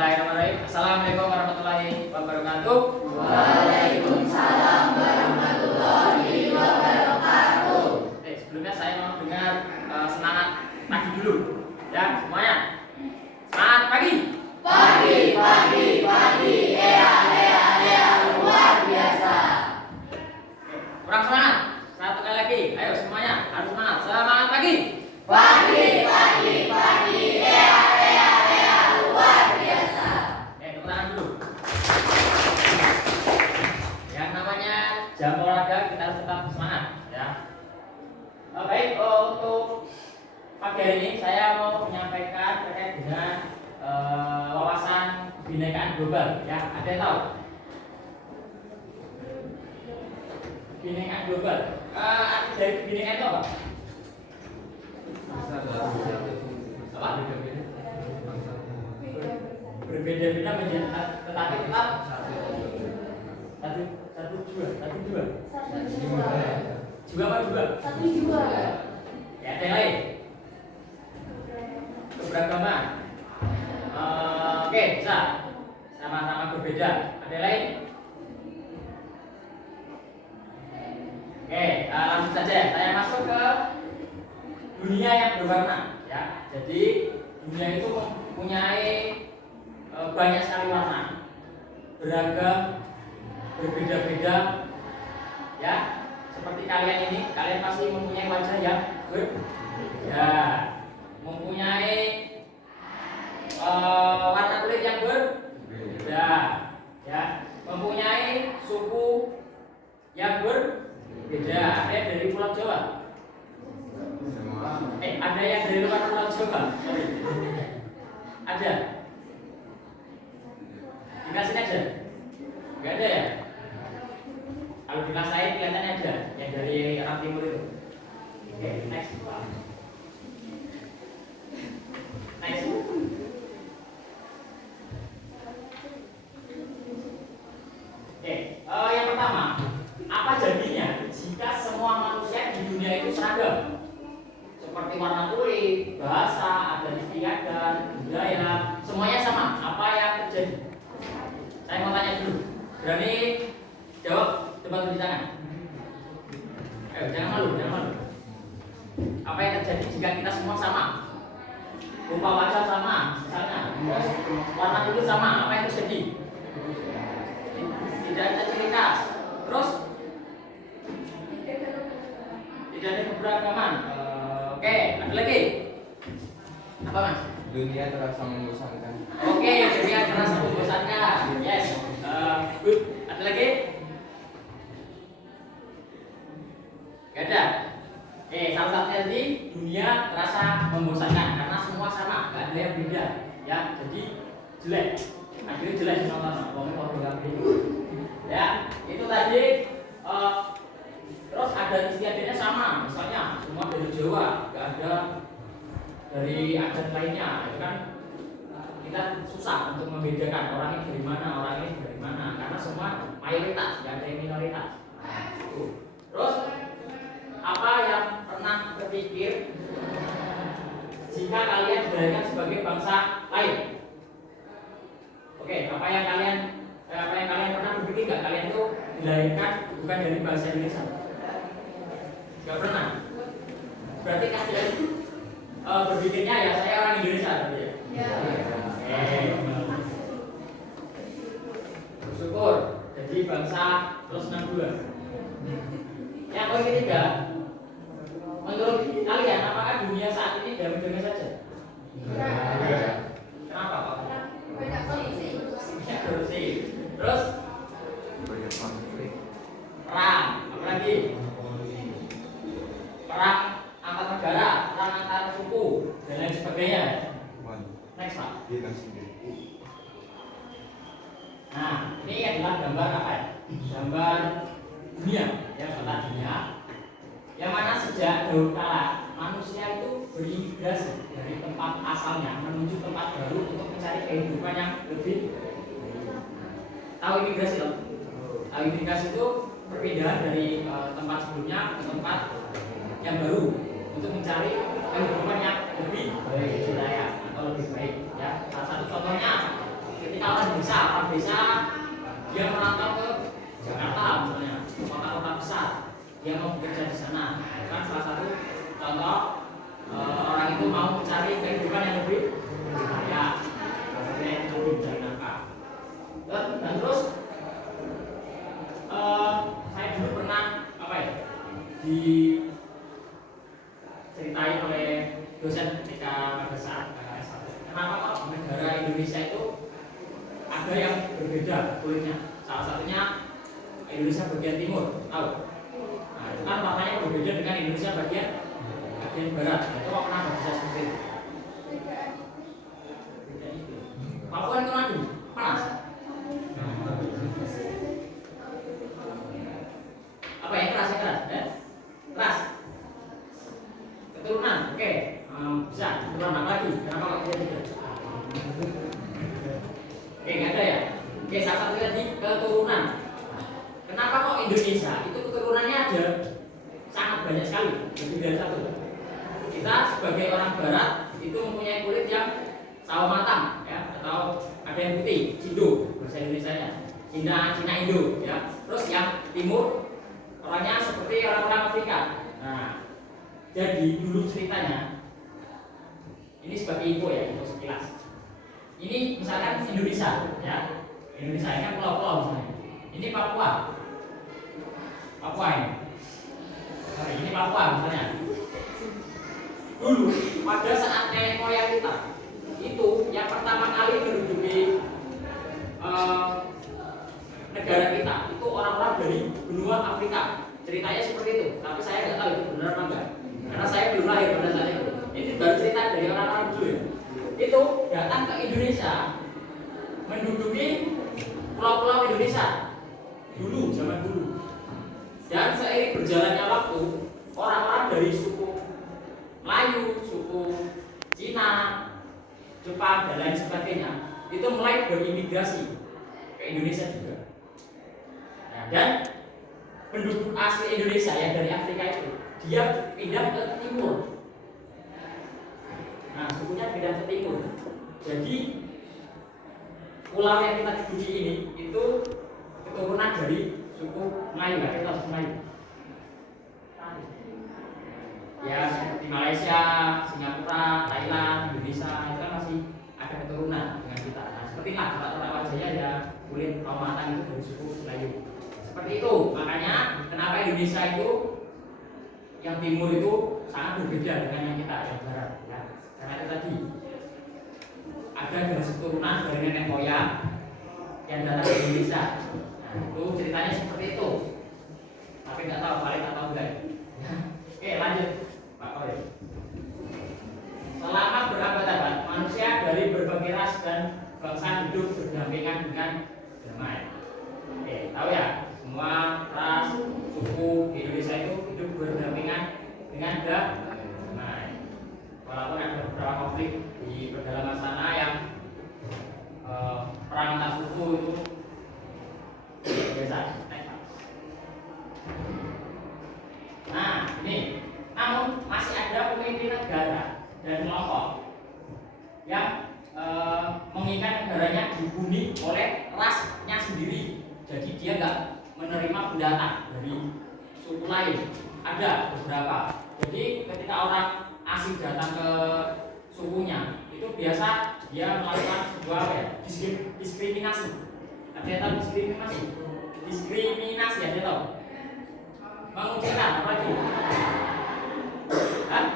Bismillahirrahmanirrahim. Assalamualaikum warahmatullahi wabarakatuh. Waalaikumsalam warahmatullahi wabarakatuh. Sebelumnya saya mau dengar semangat pagi dulu, ya semuanya. Semangat pagi. Pagi, ea, luar biasa. Kurang semangat. Satu kali lagi. Ayo semuanya harus semangat. Semangat pagi. Pagi, ea, luar biasa. Tepuk tangan dulu. Yang namanya jam olahraga kita harus tetap semangat, ya. Baik, untuk pagi hari ini saya mau menyampaikan terkait dengan wawasan kebinekaan global, ya. Ada yang tahu? Kebinekaan global. Arti dari kebinekaan itu apa? Apa? Berbeda-beda menjadi tetapi tetap satu dua. Dua apa dua? Satu jua. Ya, ada yang lain? Keberagaman. Oke, bisa. Sama-sama berbeda. Ada yang lain? Oke, langsung saja. Saya masuk ke dunia yang berwarna. Ya, jadi dunia itu mempunyai banyak sekali warna, beragam, berbeda-beda. Ya, seperti kalian ini, kalian pasti mempunyai wajah yang berbeda, mempunyai warna kulit yang berbeda, ya, mempunyai suku yang berbeda. Ada yang dari Pulau Jawa, ada yang dari luar Pulau Jawa, ada. Di kelas ini ada? Enggak ada ya? Kalau di kelas lain kelihatannya ada yang dari arah timur itu. Oke, next. Next. Oke, yang pertama, apa jadinya jika semua manusia di dunia itu seragam? Seperti warna kulit, bahasa, adat istiadat, budaya, semuanya sama. Apa yang terjadi? Saya mau tanya dulu. Berani jawab? Coba tulis tangan. Ayo, jangan malu. Apa yang terjadi jika kita semua sama? Rupa wajah sama, misalnya. Warna kulit sama, apa yang terjadi? Tidak ada ciri khas. Terus tidak ada keberagaman. Oke, ada lagi? Apa mas? Dunia terasa membosankan. Oke, dunia terasa membosankan. Yes. Good. Ada lagi? Gak ada. Salah satunya tadi dunia terasa membosankan karena semua sama, gak ada yang beda. Ya, jadi jelek. Akhirnya jelek semua. Ya, itu tadi. Terus ada istiadatnya sama, misalnya semua dari Jawa, gak ada dari adat lainnya, itu kan kita susah untuk membedakan orang ini dari mana, orang ini dari mana, karena semua mayoritas, gak ada yang minoritas. Terus apa yang pernah berpikir jika kalian dilahirkan sebagai bangsa lain? Oke, apa yang kalian pernah berpikir gak kalian itu dilahirkan bukan dari bangsa Indonesia? Gak pernah. Berarti kalian berpikirnya ya saya orang Indonesia berarti ya. Bersyukur jadi bangsa terus 62. Yang poin ketiga, menurut kalian apakah dunia saat ini damai-damai saja? Kenapa Pak? Banyak korupsi. Banyak korupsi. Terus Banyak konflik. perang, apalagi? Perang antar negara, perang antar suku, dan lain sebagainya. Next Pak. Nah, ini adalah gambar apa ya? Gambar dunia, ya peta dunia. Yang mana sejak dahulu kala manusia itu berimigrasi dari tempat asalnya menuju tempat baru untuk mencari kehidupan yang lebih. Tahu imigrasi loh? Tahu imigrasi itu perpindahan dari tempat sebelumnya ke tempat yang baru untuk mencari kehidupan yang lebih baik, atau lebih baik. Ya, salah satu contohnya desa, dia merantau ke Jakarta misalnya, kota-kota besar, dia mau bekerja di sana. Kan salah satu contoh orang itu mau mencari kehidupan yang lebih kaya, lebih mencari nafkah. Dan terus saya dulu pernah diceritain oleh dosen ketika pada saat S1. Kenapa kok negara Indonesia itu ada yang berbeda kulitnya? Salah satunya Indonesia bagian timur, tahu? Nah, itu kan warnanya berbeda dengan Indonesia bagian barat. Itu kok kenapa bisa seperti itu? Papua itu madu, panas. Apa yang keras? Keras. Keturunan, oke. Bisa. Keturunan apa lagi? Kenapa kok bisa tidak? Oke, nggak ada ya? Oke, salah satu tadi keturunan. Kenapa kok Indonesia itu keturunannya ada sangat banyak sekali, lebih dari satu. Kita sebagai orang Barat itu mempunyai kulit yang sawo matang, ya, atau ada yang putih, Cindo bahasa Indonesianya, Cina Indo, ya. Terus yang timur orangnya seperti orang-orang Afrika. Nah, jadi dulu ceritanya ini sebagai info ya, info sekilas. Ini misalkan Indonesia, ya. Indonesia ini kan pulau-pulau misalnya. Ini Papua ini. Sorry, ini Papua misalnya. Dulu pada saat nenek moyang kita itu yang pertama kali menduduki negara kita itu orang-orang dari benua Afrika. Ceritanya seperti itu, tapi saya nggak tahu itu benar apa enggak, karena saya belum lahir pada saat itu. Ini baru cerita dari orang-orang dulu ya. Itu datang ke Indonesia, menduduki pulau-pulau Indonesia dulu, zaman dulu. Dan seiring berjalannya waktu, orang-orang dari suku Melayu, suku Cina, Jepang, dan lain sebagainya itu mulai berimigrasi ke Indonesia juga. Nah, dan penduduk asli Indonesia yang dari Afrika itu dia pindah ke timur. Nah, sukunya pindah ke timur. Jadi pulau yang kita duduki ini itu keturunan dari suku Melayu, ya, kita suku Melayu. Ya, seperti Malaysia, Singapura, Thailand, Indonesia itu kan masih ada keturunan dengan kita. Nah, seperti itulah corak-corak wajahnya ya, kulit kaum matang itu dari suku Melayu. Seperti itu, makanya kenapa Indonesia itu yang timur itu sangat berbeda dengan yang kita yang barat. Ya, karena itu tadi ada garis keturunan dari nenek moyang yang datang ke Indonesia. Nah, itu ceritanya seperti itu. Tapi nggak tahu valid atau enggak. Oke, lanjut. Pak Koy. Selama berabad-abad, manusia dari berbagai ras dan bangsa hidup berdampingan dengan damai. Oke, tahu ya? Semua ras, suku di Indonesia itu hidup berdampingan dengan damai. Walaupun ada beberapa konflik di pedalaman sana yang perang antar suku itu biasa. Nah, ini. Namun masih ada pemimpin negara dan kelompok yang menginginkan negaranya dihuni oleh rasnya sendiri. Jadi dia nggak menerima pendatang dari suku lain. Ada beberapa. Jadi ketika orang asing datang ke sukunya, itu biasa dia melakukan sebuah diskriminasi. Ada yang tahu diskriminasi? Diskriminasi ada tahu? Mengucilkan apa lagi? Hah?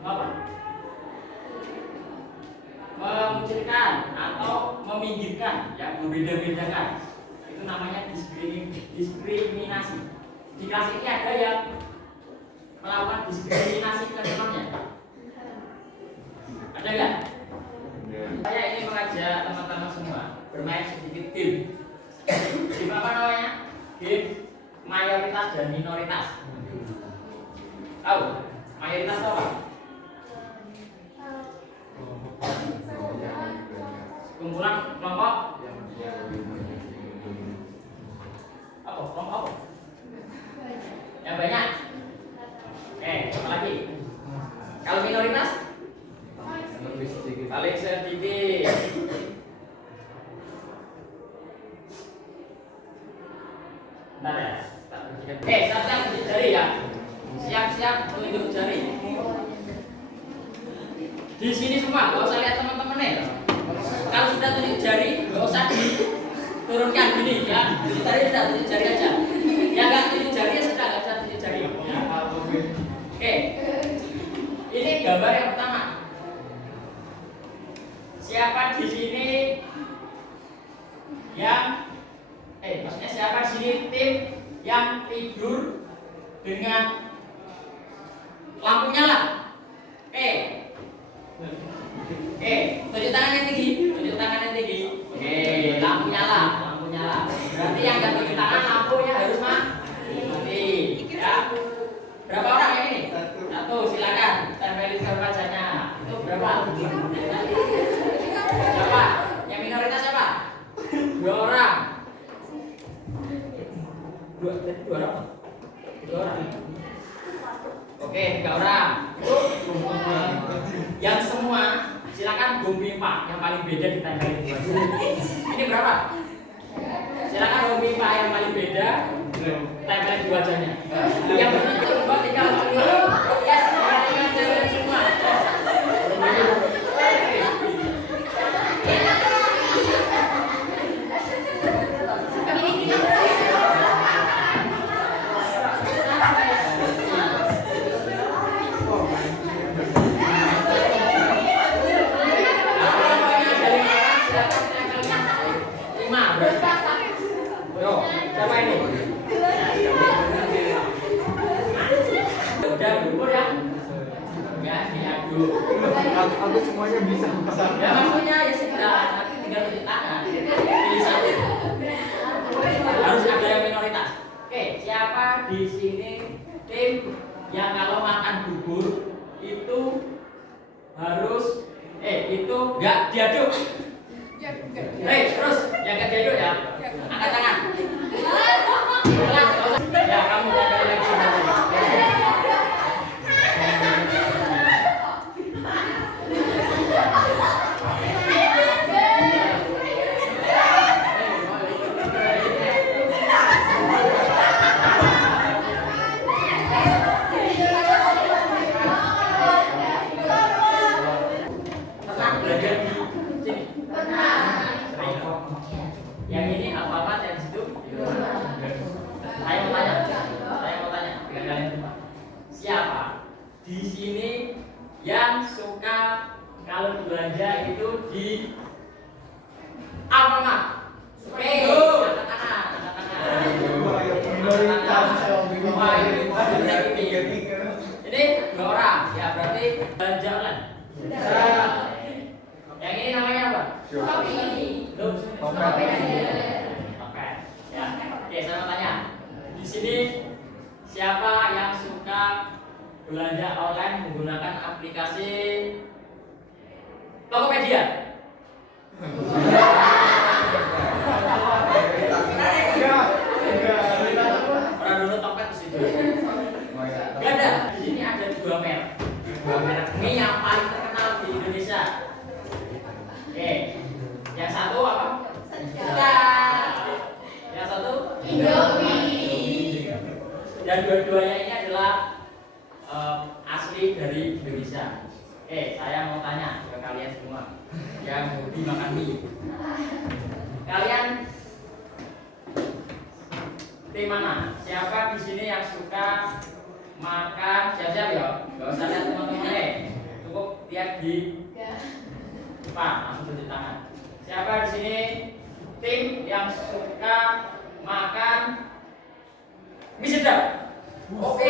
Apa? Mengucilkan atau meminggirkan, ya, membeda-bedakan. Itu namanya diskriminasi. Di kelas ini ada yang melakukan diskriminasi ke temannya? Ada nggak? Saya ingin mengajak teman-teman semua bermain sedikit game. Game apa namanya? Game mayoritas dan minoritas. Tahu? Mayoritas apa? Kumpulan kelompok apa? Kelompok apa? Yang banyak. Apa lagi? Kalau minoritas? Paling sedikit. Ya, tunjuk jari sudah, tunjuk jari aja. Ya enggak tunjuk jari ya sudah, enggak usah tunjuk jari. Ya. Oke. Ini gambar yang pertama. Siapa di sini yang maksudnya siapa di sini tim yang tidur dengan lampu nyala? Tunjuk tangan yang tinggi, tunjuk tangan yang tinggi. Lampu nyala, lampu nyala. Berarti yang nggak tunjuk tangan lampunya harus mati. Ya. Berapa orang yang ini? Satu, silakan tempelin ke wajahnya. Itu berapa? Siapa? Yang minoritas siapa? 2 orang. Dua orang. 3 orang. Oke, 3 orang. Yang semua silakan bom pipa yang paling beda ditempelin di wajah. Ini berapa? Silakan bom pipa yang paling beda tempelin di wajahnya. Yang benar itu 2, 3, 4. Yes, perhatikan cewek semua. Aku semuanya bisa. Ya maksudnya ya sudah, nanti tinggal tunjuk tangan. Pilih satu. Harus ada yang minoritas. Oke, siapa di sini tim yang kalau makan bubur itu harus itu nggak diaduk? Terus yang nggak diaduk ya, angkat tangan. Ya kamu kembali lagi. Yang ini alfabet yang situ. Saya mau tanya dengan kalian semua. Siapa di sini yang suka kalau belanja itu di Alfamart? Angkat tangan. Ini 2 orang, ya berarti belanja online. Yang ini namanya apa? Oke. Ya. Oke, saya mau tanya. Di sini siapa yang suka belanja online menggunakan aplikasi Tokopedia? Orang dulu Tokped di situ. Gak ada. Di sini ada 2 merek. 2 merek ini yang paling terkenal di Indonesia. Oke. Yang satu apa? Yang satu Indomie. Dan dua-duanya ini adalah asli dari Indonesia. Saya mau tanya ke kalian semua yang hobi makan mie. Kalian tim mana? Siapa di sini yang suka makan? Siap-siap ya. Gak usah lihat teman-teman cukup lihat di depan, langsung tunjuk tangan. Siapa di sini tim yang suka makan mie sedap? Oke.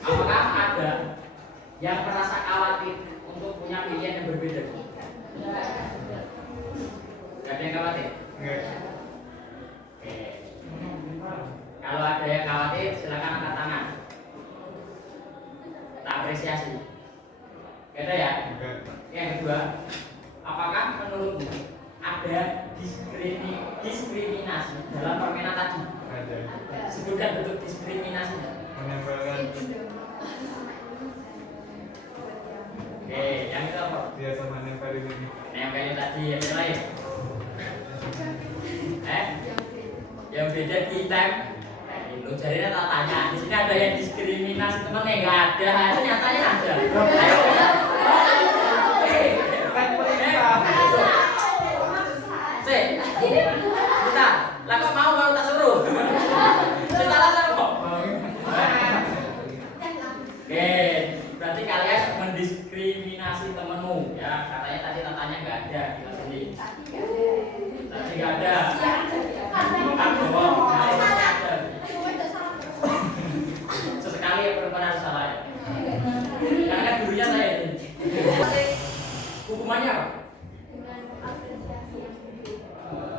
Apakah ada yang merasa khawatir untuk punya pilihan yang berbeda? Gak ada yang khawatir? Oke. Kalau ada yang khawatir, silakan angkat tangan. Tak apresiasi. Gak ada ya? Yang kedua, apakah menurutmu ada diskriminasi dalam permainan tadi? Ada. Sebutkan bentuk diskriminasinya. Menempelkan. Oke, yang itu apa? Biasa menempelin ini. Nempelin tadi yang lain. Yang beda di tem. Itu jadinya tak tanya. Di sini ada yang diskriminasi temennya nggak ada. Itu nyatanya ada. Ayo. Ya, katanya tadi tatanya nggak ada di kelas ini. Tadi nggak ada. Tadi nggak ada. Ada. Bukan bohong. Nah, ini pasti ada. Cuma ada salah. Sesekali ya perempuan harus salah ya. Karena kan gurunya saya ini. Hukumannya apa?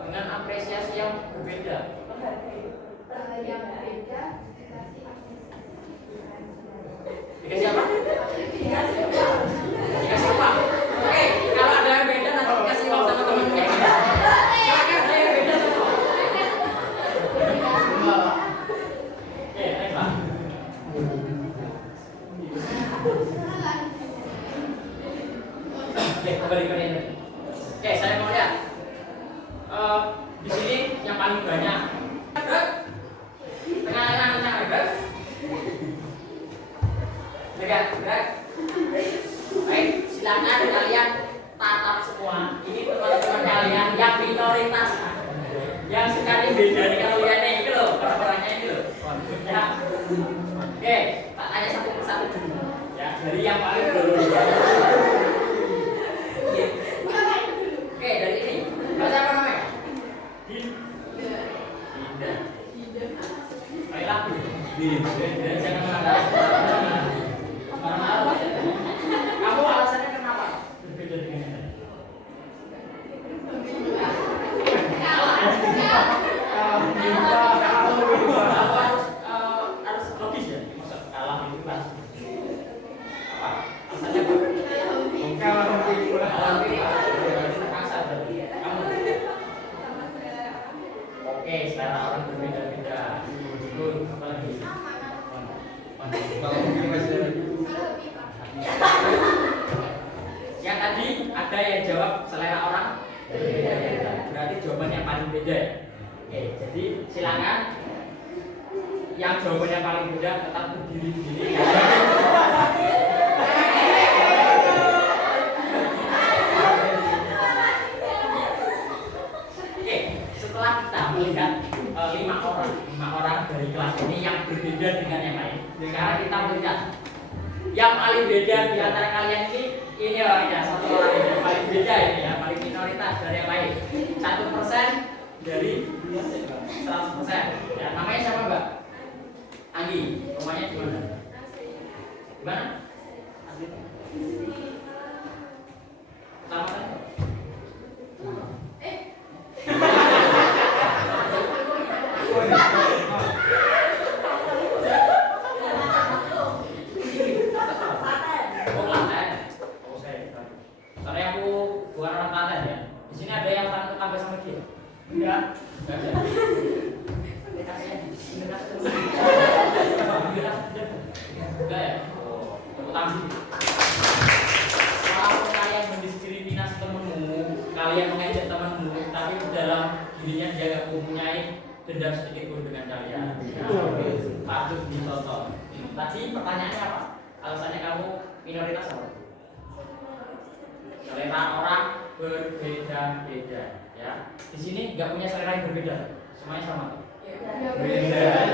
Dengan apresiasi yang berbeda. Dengan apresiasi yang berbeda. Yang beda dikasih Dikasih apa? Dikasih uang. Oke, kalau ada yang beda nanti dikasih uang sama temennya. Silakan ada yang beda sama. Oke, baik Pak. Oke, kembali ke ini. Oke, saya mau lihat. Di sini yang paling banyak. Tengah-tengah, gerak. Gerak. Baik, silakan kalian tatap semua. Ini teman-teman kalian yang minoritas, yang sekali beda dengan kalian ini loh, orang-orangnya ini loh. Ya. Oke, tak tanya satu persatu dulu. Ya, dari yang paling dulu. Oke, dari ini. Baca apa namanya? Dinda. Baiklah. Dinda. Jangan marah. Kamu alasannya kenapa berbeda dengan yang lain? Harus logis ya. Masa kalah itu pas. Apa? Alasannya apa? Kalah lebih kurang. Oke, selera orang berbeda-beda. Betul, apa lagi? Kalau mungkin masih Yang tadi ada yang jawab selera orang berbeda-beda. Berarti jawabannya yang paling beda. Oke, jadi silakan yang jawabannya paling beda tetap berdiri di sini. Oke, setelah kita melihat lima orang dari kelas ini yang berbeda dengan yang lain. Sekarang kita melihat yang paling beda di antara kalian ini orangnya, satu orang yang paling beda ini ya, paling minoritas dari yang lain. 1% dari 100%. Ya, namanya siapa Mbak? Anggi. Rumahnya di mana? Di mana? Asli. Selamat. Soalnya aku bukan orang Klaten ya. Di sini ada yang tambah sama dia? Enggak. Enggak ada. Enggak ya? Oh, tepuk tangan. Kalau kalian mendiskriminasi temenmu, kalian mengejek temenmu, tapi dalam dirinya dia nggak mempunyai dendam sedikit pun dengan kalian. Patut ditonton. Tadi pertanyaannya apa? Alasannya kamu minoritas apa? Selera orang berbeda-beda, ya. Di sini nggak punya selera yang berbeda, semuanya sama. Beda,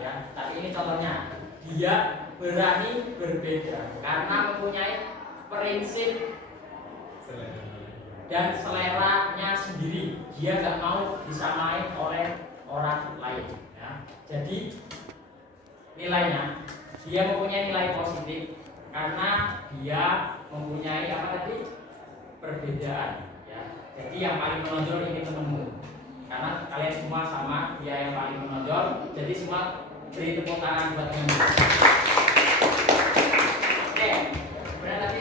ya. Tapi ini contohnya, dia berani berbeda karena mempunyai prinsip dan seleranya sendiri. Dia nggak mau disamain oleh orang lain, ya. Jadi nilainya, dia mempunyai nilai positif karena dia mempunyai apa tadi? Perbedaan, ya. Jadi yang paling menonjol ini temenmu. Karena kalian semua sama, dia yang paling menonjol. Jadi semua beri tepuk tangan buat temenmu. Oke, sebenarnya tadi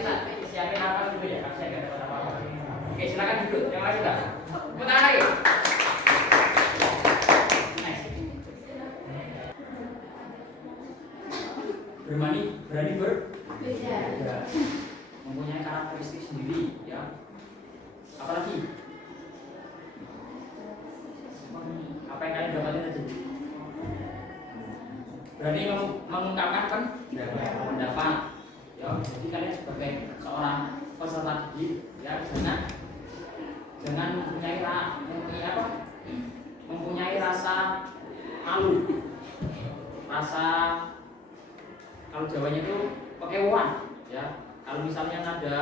siapin apa dulu ya? Karena saya nggak dapat apa-apa. Oke, silakan duduk. Yang lain sudah. Tepuk tangan lagi. Nice. Berani berbeda. Mempunyai karakteristik sendiri, ya. Apalagi apa yang kalian dapatin tadi? Berani mengungkapkan pendapat, ya. Jadi kalian sebagai seorang peserta didik, ya, jangan mempunyai rasa malu, rasa, kalau Jawanya itu pakai wan, ya. Kalau misalnya ada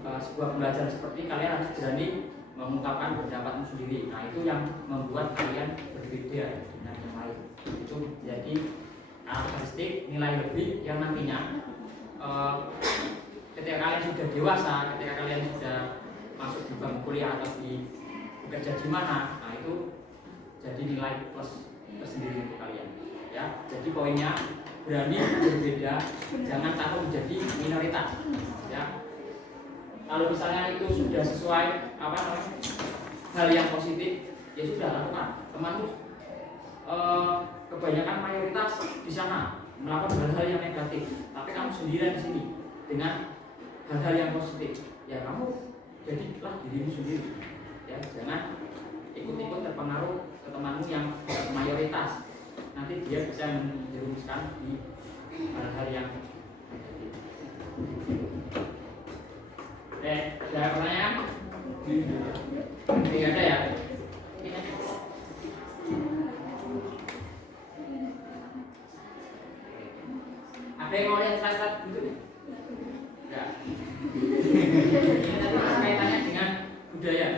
sebuah pembelajaran seperti kalian harus berani mengungkapkan pendapatmu sendiri. Nah itu yang membuat kalian berbeda dengan yang lain. Itu jadi karakteristik nilai lebih yang nantinya ketika kalian sudah dewasa, ketika kalian sudah masuk di bangku kuliah atau di bekerja di mana, nah itu jadi nilai plus tersendiri untuk kalian. Ya, jadi poinnya berani berbeda, jangan takut menjadi minoritas. Ya, kalau misalnya itu sudah sesuai hal yang positif, ya sudah lakukan. Temanmu kebanyakan mayoritas di sana melakukan hal-hal yang negatif, tapi kamu sendirian di sini dengan hal-hal yang positif. Ya kamu jadilah dirimu sendiri. Ya, jangan ikut-ikut terpengaruh ke temanmu yang mayoritas. Nanti dia bisa menjerumuskan di hal-hal yang negatif. Ada pertanyaan? Tidak ada ya? Ada yang mau lihat slide-slide gitu? Ya. Ini tadi kaitannya dengan budaya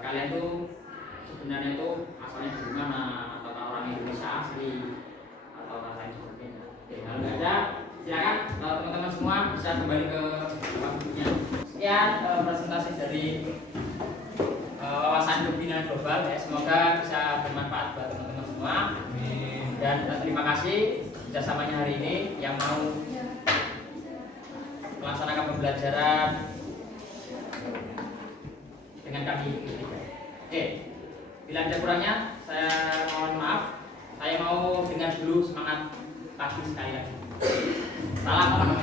kalian tuh sebenarnya tuh asalnya dari mana, atau orang Indonesia asli atau lain sebagainya. Oke, kalau nggak ada, silakan teman-teman semua bisa kembali ke bukunya. Sekian presentasi dari wawasan kepemimpinan global. Ya, semoga bisa bermanfaat buat teman-teman semua. Dan terima kasih kerjasamanya hari ini yang mau melaksanakan pembelajaran dengan kami. Oke, bila ada kurangnya saya mohon maaf. Saya mau dengar dulu semangat pagi sekalian. Salam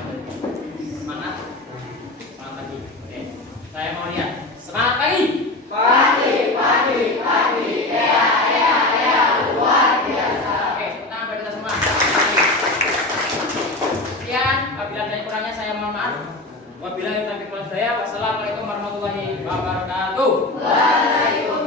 semangat pagi. Oke, saya mau lihat semangat pagi. Pagi. Ya, luar biasa. Oke, tepuk tangan bagi kita semua. Sekian, apabila ada yang kurangnya saya mohon maaf. Wabillahi taufiq wal hidayah. Wassalamualaikum warahmatullahi wabarakatuh. Waalaikumsalam.